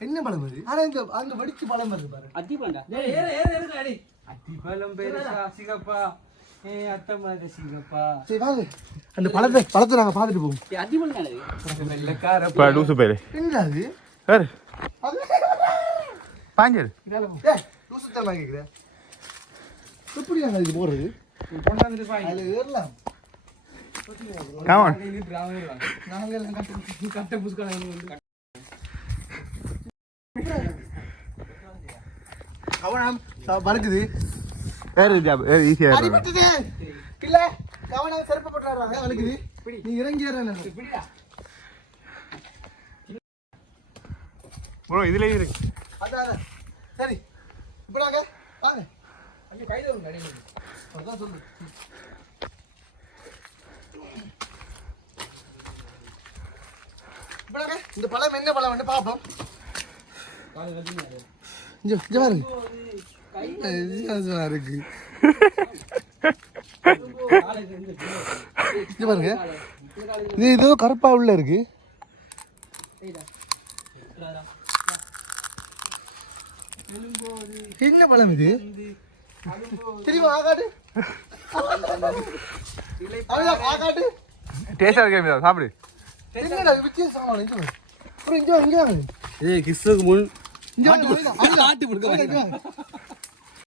என்ன பழம் அது? ஆனா இந்த அங்க வெடிச்சு பழம் வருது பாரு. அத்தி பழம்டா அத்திப்பழம் பெருசா சிகப்பா. ஏ அத்தை மாதிரி சிகப்பா. சரி வாங்க. அந்த பழத்தை பழத்தை நாங்க பார்த்துட்டு போவோம். ஏய், அத்தி பழம் தானே வெள்ளக்கார இப்போ லூசு பேரு. என்ன அது? சார் அது? பாஞ்சல் ஏய் கேக்குறேன் எப்படி நாங்க இது போறது கொண்டாந்துட்டு பாய் அதுல ஏறலாம். கட்டு கட்ட புதுக்கான கவனம். பறக்குது வேறு ஈஸியாக இருக்கும் அடிபட்டுது. இல்ல கவனம் செருப்பு போட்டுறாங்க வலிக்குது நீ இறங்கி ஏற ப்ரோ இதுலேயே இருக்கு அதான் அதான். சரி. இப்போ வாங்க. வாங்க அதான் சொல்லு. இப்போ வாங்க இந்த பழம் என்ன பழம் வந்து பார்ப்போம் இங்க பாருங்க. வித்தியாசமா இருக்கு? பாருங்க. இது ஏதோ கருப்பா உள்ள இருக்கு. என்ன பழம் இது? தெரியுமா ஆகாடு? இருக்கே சாப்பிடு. என்னடா வித்தியாசமா பாரு. அப்புறம் இங்க இங்க ஏய் கிஸ்ஸுக்கு முன் இங்க. ஆட்டு வாங்க.